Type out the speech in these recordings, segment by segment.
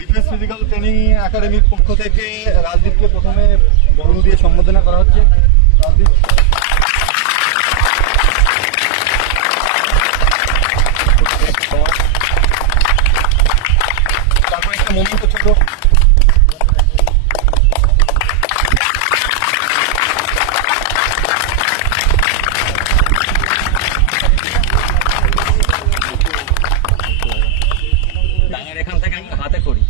Defence physical training একাডেমির পক্ষ থেকে রাজদীপকে প্রথমে বরণ দিয়ে সম্বোধনা করা হচ্ছে। রাজদীপ, তারপরে একটা মোমেন্ট ছোট এখান থেকে আমি হাতে করি।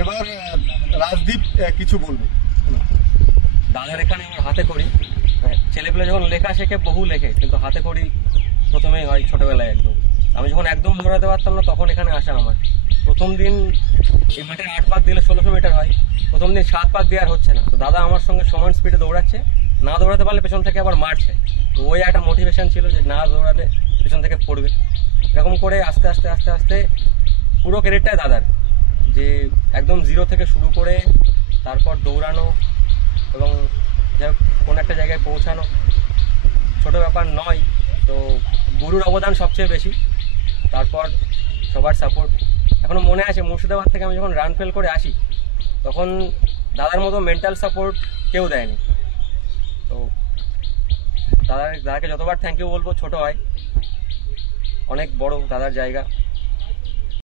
এবার রাজদীপ কিছু বলবে। দাদার এখানে আমার হাতে করি। ছেলেপেলে যখন লেখা শেখে বহু লেখে, কিন্তু হাতে করি প্রথমেই হয় ছোটবেলায়। একদম আমি যখন একদম দৌড়াতে পারতাম না তখন এখানে আসা আমার। প্রথম দিন এই মাঠে 8 পাক দিলে 1600 মিটার হয়, প্রথম দিন 7 পাক দেওয়ার হচ্ছে না, তো দাদা আমার সঙ্গে সমান স্পিডে দৌড়াচ্ছে, না দৌড়াতে পারলে পেছন থেকে আবার মারছে। তো ওই একটা মোটিভেশন ছিল যে না দৌড়ালে পেছন থেকে পড়বে। এরকম করে আস্তে আস্তে আস্তে আস্তে পুরো ক্রেডিটটাই দাদার, যে একদম 0 থেকে শুরু করে তারপর দৌড়ানো এবং কোনো একটা জায়গায় পৌঁছানো ছোট ব্যাপার নয়। তো গুরুর অবদান সবচেয়ে বেশি, তারপর সবার সাপোর্ট। এখনও মনে আছে মুর্শিদাবাদ থেকে আমি যখন রান ফেল করে আসি তখন দাদার মতো মেন্টাল সাপোর্ট কেউ দেয়নি। তো দাদাকে যতবার থ্যাংক ইউ বলবো ছোট হয়, অনেক বড় দাদার জায়গা।